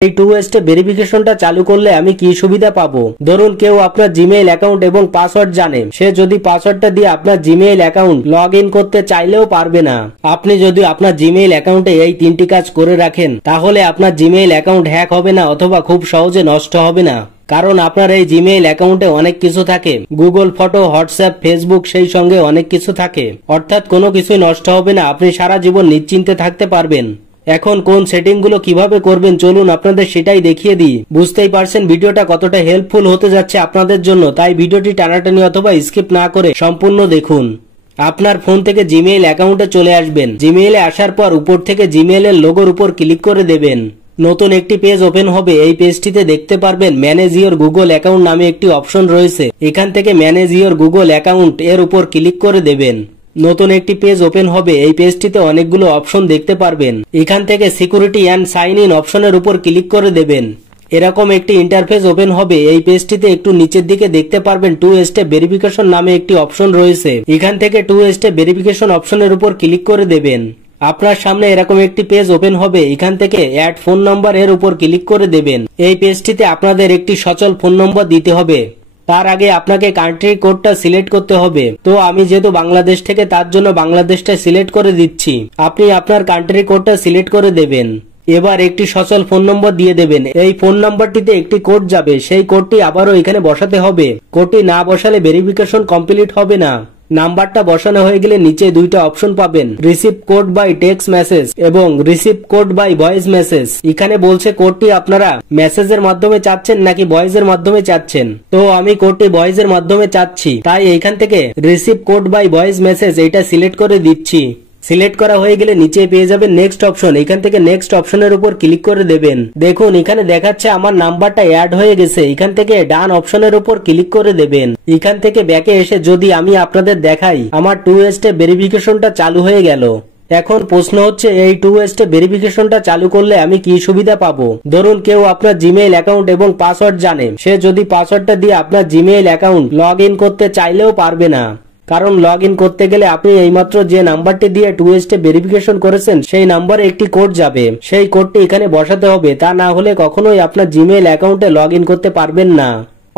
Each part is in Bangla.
এই টু স্টেপ ভেরিফিকেশনটা চালু করলে আমি কি সুবিধা পাবো? ধরুন কেউ আপনার জিমেইল অ্যাকাউন্ট এবং পাসওয়ার্ড জানে, সে যদি পাসওয়ার্ডটা দিয়ে আপনার জিমেইল অ্যাকাউন্ট লগ ইন করতে চাইলেও পারবে না। আপনি যদি আপনার জিমেইল অ্যাকাউন্টে এই তিনটি কাজ করে রাখেন, তাহলে আপনার জিমেইল অ্যাকাউন্ট হ্যাক হবে না অথবা খুব সহজে নষ্ট হবে না। কারণ আপনার এই জিমেইল অ্যাকাউন্টে অনেক কিছু থাকে, গুগল ফটো, হোয়াটসঅ্যাপ, ফেসবুক, সেই সঙ্গে অনেক কিছু থাকে। অর্থাৎ কোনো কিছুই নষ্ট হবে না, আপনি সারা জীবন নিশ্চিন্তে থাকতে পারবেন। এখন কোন সেটিং গুলো কিভাবে করবেন চলুন আপনাদের সেটাই দেখিয়ে দিই। বুঝতেই পারছেন ভিডিওটা কতটা হেল্পফুল হতে যাচ্ছে আপনাদের জন্য, তাই ভিডিওটি টানাটানি অথবা স্কিপ না করে সম্পূর্ণ দেখুন। আপনার ফোন থেকে জিমেইল অ্যাকাউন্টে চলে আসবেন। জিমেইলে আসার পর উপর থেকে জিমেইলের লোগোর উপর ক্লিক করে দেবেন। নতুন একটি পেজ ওপেন হবে। এই পেজটিতে দেখতে পারবেন ম্যানেজ ইওর গুগল অ্যাকাউন্ট নামে একটি অপশন রয়েছে। এখান থেকে ম্যানেজ ইওর গুগল অ্যাকাউন্ট এর উপর ক্লিক করে দেবেন। নতুন একটি পেজ ওপেন হবে। এই পেজটিতে অনেকগুলো অপশন দেখতে পারবেন। এখান থেকে সিকিউরিটি অ্যান্ড সাইন ইন অপশনের উপর ক্লিক করে দেবেন। এরকম একটি ইন্টারফেস ওপেন হবে। এই পেজটিতে একটু নিচের দিকে দেখতে পারবেন টু স্টেপ ভেরিফিকেশন নামে একটি অপশন রয়েছে। এখান থেকে টু স্টেপ ভেরিফিকেশন অপশনের উপর ক্লিক করে দেবেন। আপনার সামনে এরকম একটি পেজ ওপেন হবে। এখান থেকে অ্যাড ফোন নাম্বার এর উপর ক্লিক করে দেবেন। এই পেজটিতে আপনাদের একটি সচল ফোন নম্বর দিতে হবে। তার আগে আপনাকে কান্ট্রি কোডটা সিলেক্ট করতে হবে। তো আমি যেহেতু বাংলাদেশ থেকে, তার জন্য বাংলাদেশটা সিলেক্ট করে দিচ্ছি। আপনি আপনার কান্ট্রি কোডটা সিলেক্ট করে দেবেন। এবার একটি সচল ফোন নম্বর দিয়ে দেবেন। এই ফোন নাম্বারটিতে একটি কোড যাবে, সেই কোডটি আবারও এখানে বসাতে হবে। কোডটি না বসালে ভেরিফিকেশন কমপ্লিট হবে না। নাম্বারটা বসানো হয়ে গেলে নিচে দুইটা অপশন পাবেন, receive code by text message এবং receive code by voice message. এখানে বলছে কোডটি আপনারা মেসেজের মাধ্যমে চাচ্ছেন নাকি ভয়েসের মাধ্যমে চাচ্ছেন। তো আমি কোডটি ভয়েসের মাধ্যমে চাচ্ছি, তাই এখান থেকে receive code by voice message এটা সিলেক্ট করে দিচ্ছি। সিলেক্ট করা হয়ে গেলে নিচে পেয়ে যাবেন নেক্সট অপশন। এখান থেকে নেক্সট অপশনের উপর ক্লিক করে দেবেন। দেখুন এখানে দেখাচ্ছে আমার নাম্বারটা অ্যাড হয়ে গেছে। এখান থেকে ডান অপশনের উপর ক্লিক করে দেবেন। এখান থেকে ব্যাকে এসে যদি আমি আপনাদের দেখাই, আমার টু স্টেপ ভেরিফিকেশনটা চালু হয়ে গেল। এখন প্রশ্ন হচ্ছে এই টু স্টেপ ভেরিফিকেশনটা চালু করলে আমি কি সুবিধা পাবো? ধরুন কেউ আপনার জিমেইল অ্যাকাউন্ট এবং পাসওয়ার্ড জানে, সে যদি পাসওয়ার্ডটা দিয়ে আপনার জিমেইল অ্যাকাউন্ট লগ ইন করতে চাইলেও পারবে না। কারণ লগ ইন করতে গেলে আপনি এইমাত্র যে নাম্বারটি দিয়ে টু স্টেপ ভেরিফিকেশন করেছেন, সেই নাম্বারে একটি কোড যাবে। সেই কোডটি এখানে বসাতে হবে, তা না হলে কখনোই আপনার জিমেইল অ্যাকাউন্টে লগ ইন করতে পারবেন না।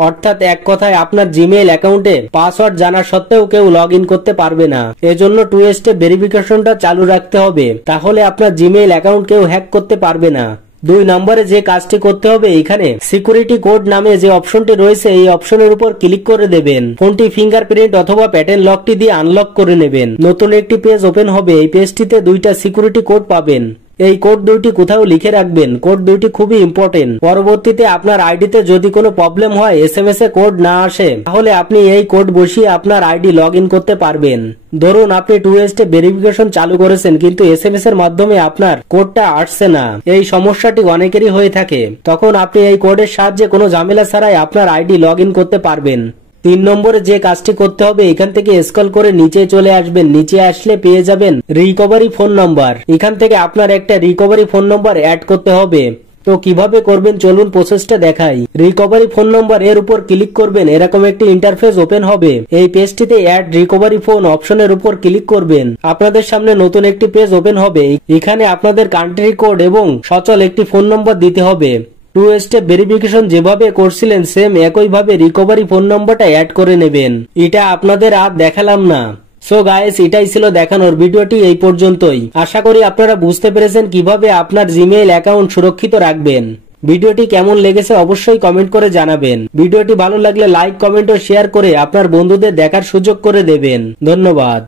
অর্থাৎ এক কথায় আপনার জিমেইল অ্যাকাউন্টে পাসওয়ার্ড জানা সত্ত্বেও কেউ লগ ইন করতে পারবে না। এজন্য টু স্টেপ ভেরিফিকেশনটা চালু রাখতে হবে, তাহলে আপনার জিমেইল অ্যাকাউন্ট কেউ হ্যাক করতে পারবে না। 2 নম্বরে যে কাজটি করতে হবে, এখানে সিকিউরিটি কোড নামে যে অপশনটি রয়েছে এই অপশনের উপর ক্লিক করে দেবেন। ফোনটি ফিঙ্গারপ্রিন্ট অথবা প্যাটার্ন লকটি দিয়ে আনলক করে নেবেন। নতুন একটি পেজ ওপেন হবে। এই পেজটিতে দুইটা সিকিউরিটি কোড পাবেন। এই কোড দুইটি কোথাও লিখে রাখবেন। কোড দুইটি খুবই ইম্পর্টেন্ট। পরবর্তীতে আপনার আইডিতে যদি কোনো প্রবলেম হয়, এসএমএস এ কোড না আসে, তাহলে আপনি এই কোড বসিয়ে আপনার আইডি লগ ইন করতে পারবেন। ধরুন আপনি টু স্টেপ ভেরিফিকেশন চালু করেছেন, কিন্তু এসএমএস এর মাধ্যমে আপনার কোডটা আসছে না। এই সমস্যাটি অনেকেরই হয়ে থাকে। তখন আপনি এই কোডের সাহায্যে কোনো ঝামেলা ছাড়াই আপনার আইডি লগ ইন করতে পারবেন। 3 নম্বরে যে কাজটি করতে হবে, এখান থেকে স্ক্রল করে নিচে চলে আসবেন। নিচে আসলে পেয়ে যাবেন রিকভারি ফোন নাম্বার। এখান থেকে আপনার একটা রিকভারি ফোন নাম্বার অ্যাড করতে হবে। তো কিভাবে করবেন চলুন প্রসেসটা দেখাই। রিকভারি ফোন নাম্বার এর উপর ক্লিক করবেন। এরকম একটি ইন্টারফেস ওপেন হবে। এই পেজটিতে অ্যাড রিকভারি ফোন অপশনের উপর ক্লিক করবেন। আপনাদের সামনে নতুন একটি পেজ ওপেন হবে। এখানে আপনাদের কান্ট্রি কোড এবং সচল একটি ফোন নম্বর দিতে হবে। টু স্টেপ ভেরিফিকেশন যেভাবে করছিলেন সেম একইভাবে রিকভারি ফোন নম্বরটা অ্যাড করে নেবেন। এটা আপনাদের আর দেখালাম না। সো গাইস, এটাই ছিল দেখানোর। ভিডিওটি এই পর্যন্তই। আশা করি আপনারা বুঝতে পেরেছেন কিভাবে আপনার জিমেইল অ্যাকাউন্ট সুরক্ষিত রাখবেন। ভিডিওটি কেমন লেগেছে অবশ্যই কমেন্ট করে জানাবেন। ভিডিওটি ভালো লাগলে লাইক, কমেন্ট ও শেয়ার করে আপনার বন্ধুদের দেখার সুযোগ করে দেবেন। ধন্যবাদ।